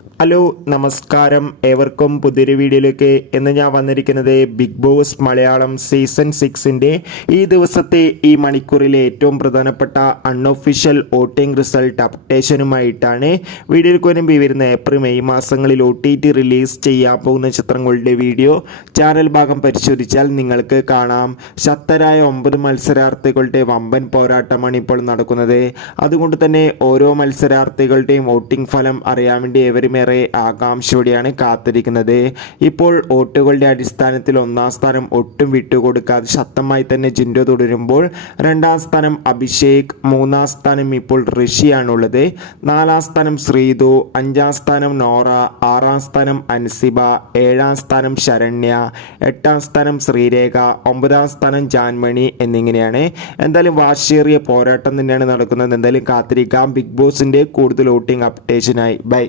Hello നമസ്കാരം. ഏവർക്കും പുതിയൊരു വീഡിയോയിലേക്ക് ഇന്ന് ഞാൻ വന്നിരിക്കുന്നത് ബിഗ് ബോസ് മലയാളം സീസൺ സിക്സിന്റെ ഈ ദിവസത്തെ ഈ മണിക്കൂറിലെ ഏറ്റവും പ്രധാനപ്പെട്ട അൺഒഫീഷ്യൽ വോട്ടിംഗ് റിസൾട്ട് അപ്ഡേഷനുമായിട്ടാണ് വീഡിയോയിൽ വരുമ്പോൾ വരുന്ന ഏപ്രിൽ മെയ് മാസങ്ങളിൽ ഒ ടി ടി റിലീസ് ചെയ്യാൻ പോകുന്ന ചിത്രങ്ങളുടെ വീഡിയോ ചാനൽ ഭാഗം പരിശോധിച്ചാൽ നിങ്ങൾക്ക് കാണാം. ശക്തരായ ഒമ്പത് മത്സരാർത്ഥികളുടെ വമ്പൻ പോരാട്ടമാണ് ഇപ്പോൾ നടക്കുന്നത്. അതുകൊണ്ട് തന്നെ ഓരോ മത്സരാർത്ഥികളുടെയും വോട്ടിംഗ് ഫലം അറിയാൻ വേണ്ടി ഏവരുമേറെ ആകാംക്ഷയോടെയാണ് കാത്തിരിക്കുന്നത്. ഇപ്പോൾ വോട്ടുകളുടെ അടിസ്ഥാനത്തിൽ ഒന്നാം സ്ഥാനം ഒട്ടും വിട്ടുകൊടുക്കാതെ ശക്തമായി തന്നെ ജിൻഡോ തുടരുമ്പോൾ രണ്ടാം സ്ഥാനം അഭിഷേക് മൂന്നാം സ്ഥാനം ഇപ്പോൾ ഋഷിയാണുള്ളത്. നാലാം സ്ഥാനം ശ്രീതു അഞ്ചാം സ്ഥാനം നോറ ആറാം സ്ഥാനം അൻസിബ ഏഴാം സ്ഥാനം ശരണ്യ എട്ടാം സ്ഥാനം ശ്രീരേഖ ഒമ്പതാം സ്ഥാനം ജാൻമണി എന്നിങ്ങനെയാണ്. എന്തായാലും വാശിയേറിയ പോരാട്ടം തന്നെയാണ് നടക്കുന്നത്. എന്തായാലും കാത്തിരിക്കാം. ബിഗ് ബോസിന്റെ കൂടുതൽ വോട്ടിംഗ് അപ്ഡേഷനായി. ബൈ.